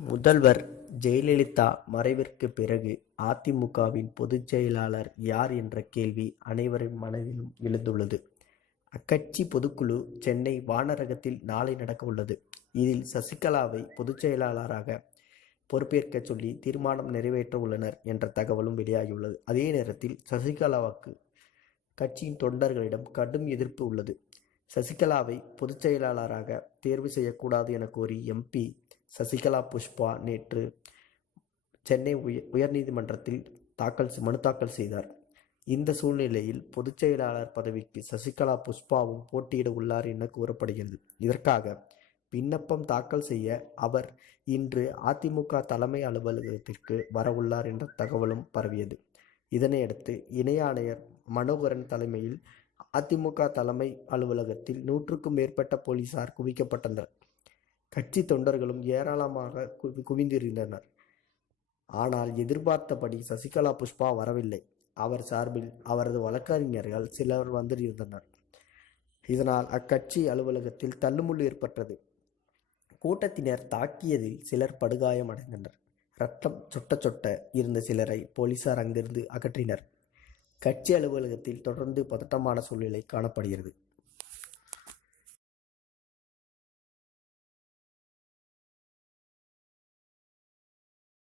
முதல்வர் ஜெயலலிதா மறைவிற்கு பிறகு அதிமுகவின் பொதுச் செயலாளர் யார் என்ற கேள்வி அனைவரின் மனதிலும் எழுந்துள்ளது. அக்கட்சி பொதுக்குழு சென்னை வானரகத்தில் நாளை நடக்க உள்ளது. இதில் சசிகலாவை பொதுச் செயலாளராக பொறுப்பேற்க சொல்லி தீர்மானம் நிறைவேற்ற உள்ளனர் என்ற தகவலும் வெளியாகியுள்ளது. அதே நேரத்தில் சசிகலாவுக்கு கட்சியின் தொண்டர்களிடம் கடும் எதிர்ப்பு உள்ளது. சசிகலாவை பொதுச் செயலாளராக தேர்வு செய்யக்கூடாது என கோரி எம்பி சசிகலா புஷ்பா நேற்று சென்னை உயர்நீதிமன்றத்தில் மனு தாக்கல் செய்தார். இந்த சூழ்நிலையில் பொதுச் செயலாளர் பதவிக்கு சசிகலா புஷ்பாவும் போட்டியிட உள்ளார் என கூறப்படுகிறது. இதற்காக விண்ணப்பம் தாக்கல் செய்ய அவர் இன்று அதிமுக தலைமை அலுவலகத்திற்கு வரவுள்ளார் என்ற தகவலும் பரவியது. இதனையடுத்து இணை ஆணையர் மனோகரன் தலைமையில் அதிமுக தலைமை அலுவலகத்தில் 100க்கும் மேற்பட்ட போலீசார் குவிக்கப்பட்டனர். கட்சி தொண்டர்களும் ஏராளமாக குவிந்திருந்தனர். ஆனால் எதிர்பார்த்தபடி சசிகலா புஷ்பா வரவில்லை. அவர் சார்பில் அவரது வழக்கறிஞர்கள் சிலர் வந்திருந்தனர். இதனால் அக்கட்சி அலுவலகத்தில் தள்ளுமுள்ளு ஏற்பட்டது. கூட்டத்தினர் தாக்கியதில் சிலர் படுகாயம் அடைந்தனர். ரத்தம் சொட்ட சொட்ட இருந்த சிலரை போலீசார் அங்கிருந்து அகற்றினர். கட்சி அலுவலகத்தில் தொடர்ந்து பதட்டமான சூழ்நிலை காணப்படுகிறது.